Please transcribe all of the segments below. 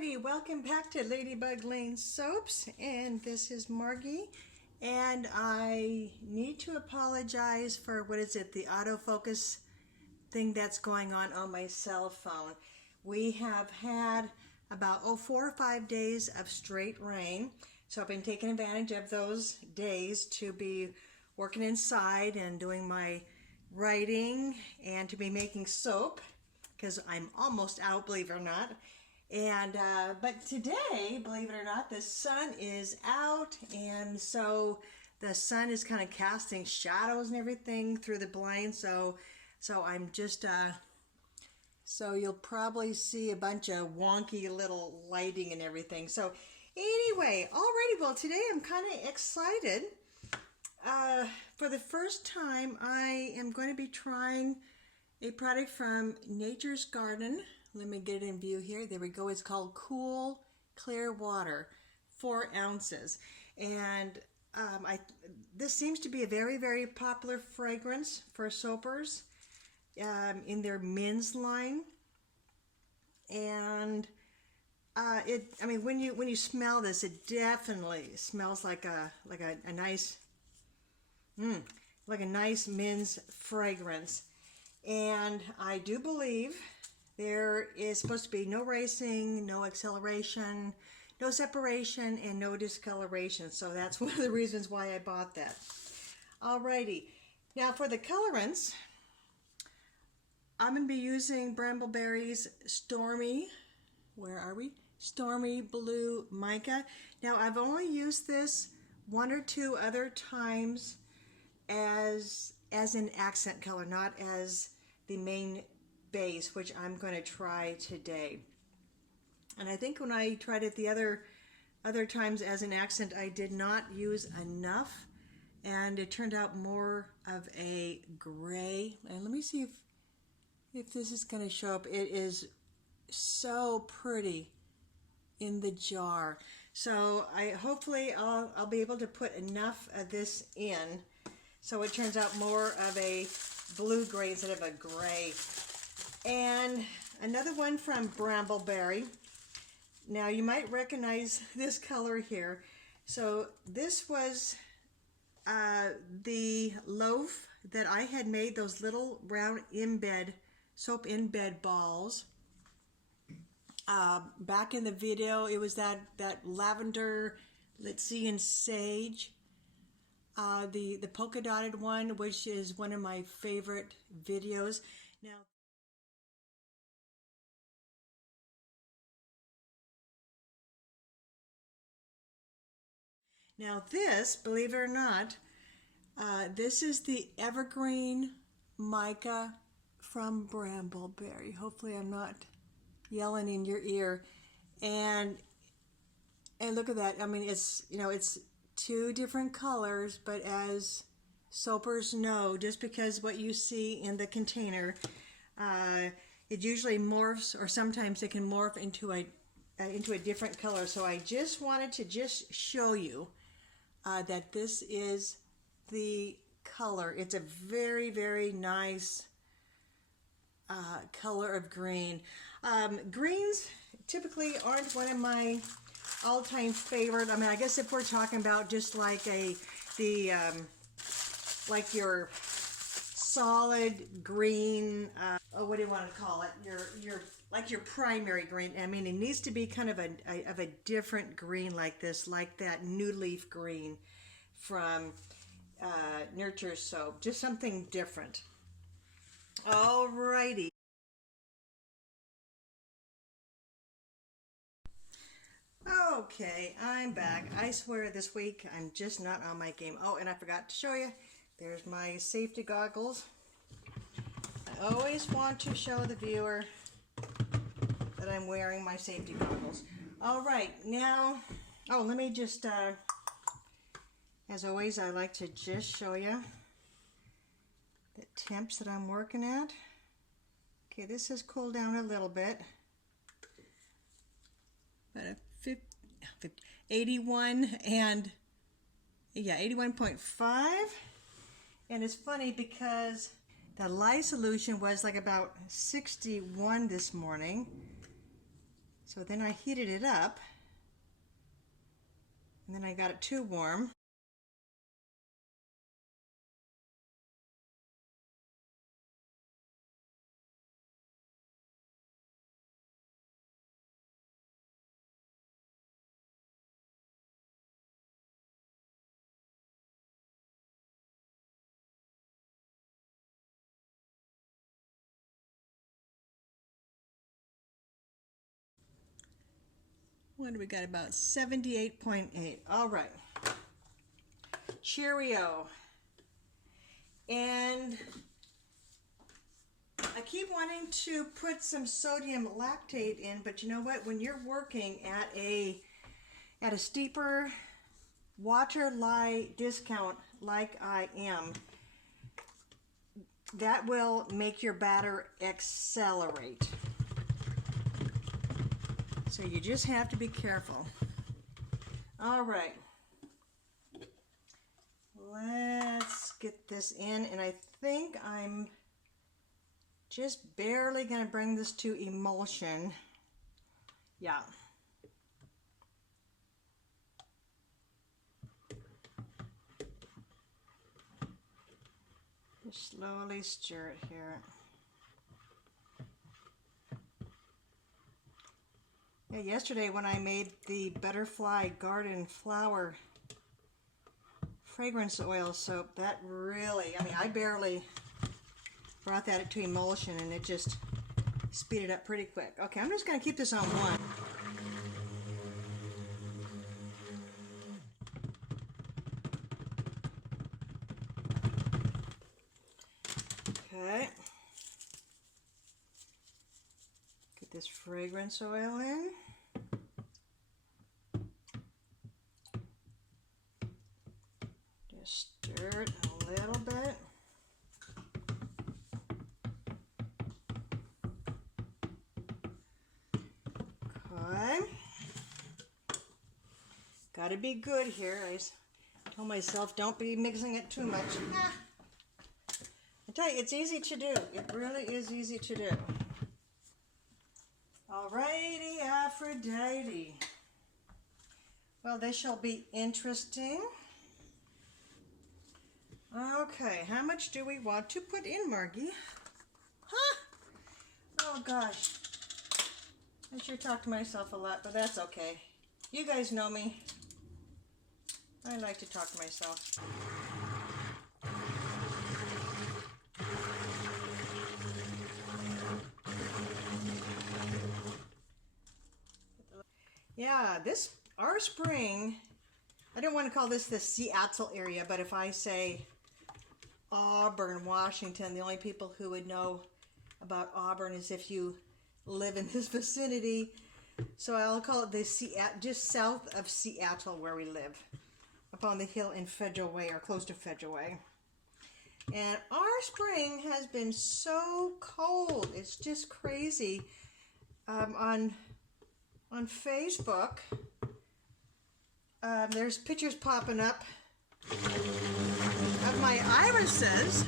Alrighty, welcome back to Ladybug Lane Soaps, and this is Margie, and I need to apologize for, the autofocus thing that's going on my cell phone. We have had about 4 or 5 days of straight rain, so I've been taking advantage of those days to be working inside and doing my writing and to be making soap, because I'm almost out, believe it or not. And but today, believe it or not, the sun is out, and so the sun is kind of casting shadows and everything through the blinds. So I'm just so you'll probably see a bunch of wonky little lighting and everything. So anyway, alrighty, well today I'm kind of excited. For the first time, I am going to be trying a product from Nature's Garden. Let me get it in view here. There we go. It's called Cool Clear Water, 4 ounces. And this seems to be a very, very popular fragrance for soapers in their men's line. And when you smell this, it definitely smells like a nice like a nice men's fragrance. And I do believe there is supposed to be no racing, no acceleration, no separation, and no discoloration. So that's one of the reasons why I bought that. Alrighty. Now for the colorants, I'm going to be using Brambleberry's Stormy, Stormy Blue Mica. Now I've only used this 1 or 2 other times as an accent color, not as the main base, which I'm going to try today. And I think when I tried it the other times as an accent, I did not use enough, and it turned out more of a gray. And let me see if this is going to show up. It is so pretty in the jar. So hopefully I'll be able to put enough of this in so it turns out more of a blue gray instead of a gray. And another one from Brambleberry. Now you might recognize this color here. So this was the loaf that I had made, those little round soap in bed balls. Back in the video, it was that lavender, let's see, and sage. The polka dotted one, which is one of my favorite videos. Now this, believe it or not, this is the Evergreen Mica from Brambleberry. Hopefully I'm not yelling in your ear. And look at that. I mean, it's 2 different colors, but as soapers know, just because what you see in the container, it usually morphs, or sometimes it can morph into a different color. So I just wanted to show you that this is the color. It's a very, very nice color of green. Greens typically aren't one of my all-time favorite. I mean, I guess if we're talking about just like like your solid green, what do you want to call it? Your primary green. I mean, it needs to be kind of a different green like this, like that new leaf green from Nurture Soap. Just something different. Alrighty. Okay, I'm back. I swear this week I'm just not on my game. Oh, and I forgot to show you. There's my safety goggles. I always want to show the viewer that I'm wearing my safety goggles. All right, now, let me just, as always, I like to just show you the temps that I'm working at. Okay, this has cooled down a little bit. But 81 and 81.5. And it's funny because the lye solution was like about 61 this morning. So then I heated it up, and then I got it too warm. What do we got? About 78.8. All right. Cheerio. And I keep wanting to put some sodium lactate in, but you know what? When you're working at a steeper water lye discount like I am, that will make your batter accelerate. So you just have to be careful. All right. Let's get this in, and I think I'm just barely going to bring this to emulsion. Yeah. Just slowly stir it here. Yeah, yesterday when I made the Butterfly Garden Flower fragrance oil soap, that really, I mean, I barely brought that to emulsion and it just speeded up pretty quick. Okay, I'm just going to keep this on 1. Okay. Get this fragrance oil in. Just stir it a little bit. Okay. Gotta be good here. I told myself don't be mixing it too much. I tell you, it's easy to do. It really is easy to do. Alrighty, Aphrodite. Well, this shall be interesting. Okay, how much do we want to put in, Margie? Huh? Oh gosh. I sure talk to myself a lot, but that's okay. You guys know me. I like to talk to myself. Yeah, our spring, I don't want to call this the Seattle area, but if I say Auburn, Washington, the only people who would know about Auburn is if you live in this vicinity. So I'll call it the just south of Seattle where we live, up on the hill in Federal Way, or close to Federal Way. And our spring has been so cold. It's just crazy. On Facebook, there's pictures popping up of my irises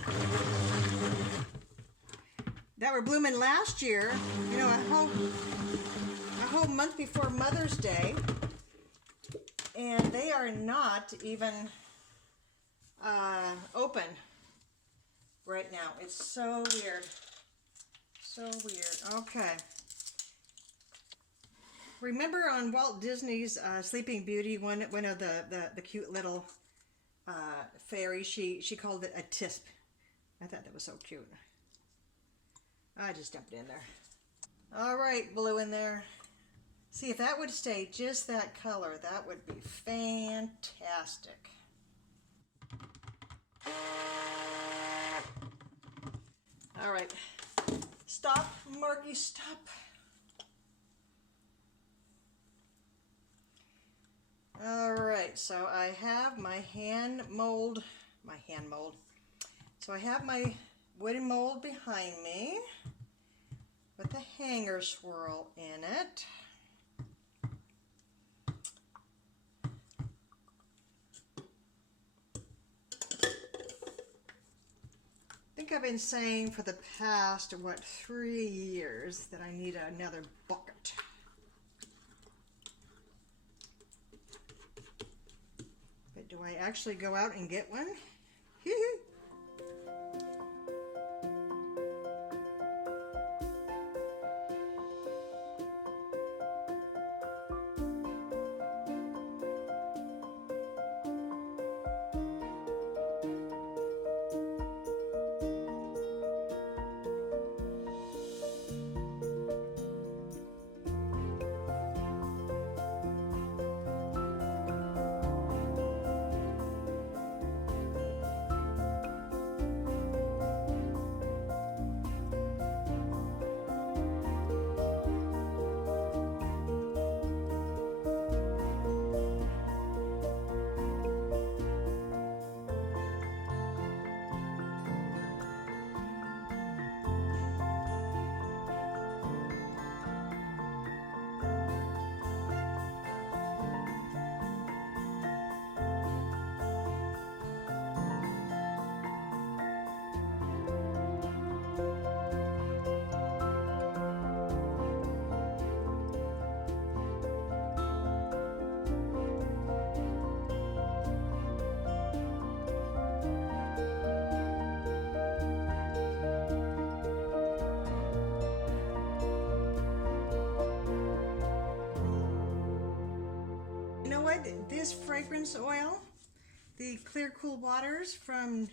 that were blooming last year, you know, a whole month before Mother's Day, and they are not even open right now. It's so weird. So weird. Okay. Remember on Walt Disney's Sleeping Beauty, one of the cute little fairies, she called it a tisp. I thought that was so cute. I just dumped it in there. All right, blue in there. See, if that would stay just that color, that would be fantastic. All right. Stop, Margie, stop. All right, so I have my hand mold. So I have my wooden mold behind me with a hanger swirl in it. I think I've been saying for the past, 3 years that I need another bucket. I actually go out and get one? You know what? This fragrance oil, the Clear Cool Waters from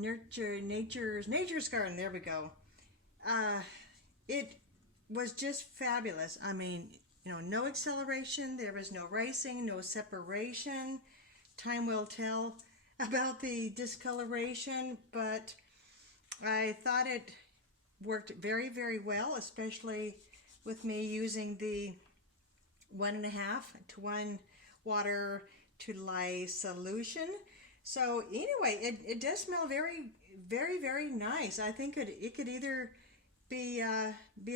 Nature's Garden. There we go. It was just fabulous. I mean, you know, no acceleration. There was no racing, no separation. Time will tell about the discoloration, but I thought it worked very, very well, especially with me using the 1.5 to 1 water to lye solution. So anyway, it does smell very, very, very nice. I think it could either be a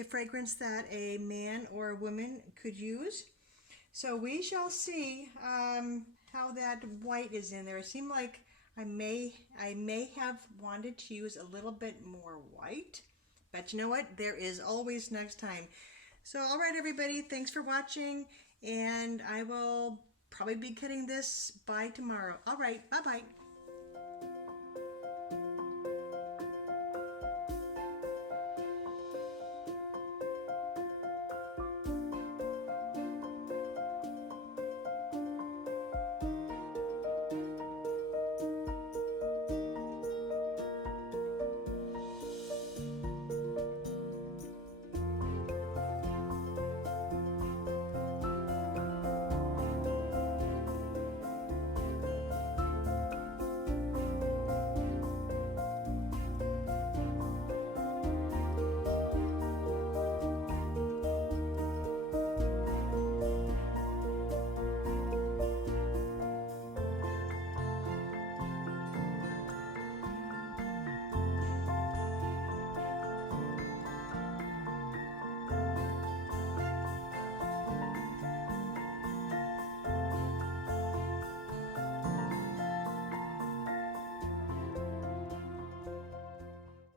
fragrance that a man or a woman could use. So we shall see how that white is in there. It seemed like I may have wanted to use a little bit more white, but you know what? There is always next time. So all right, everybody, thanks for watching, and I will probably be cutting this by tomorrow. All right, bye-bye.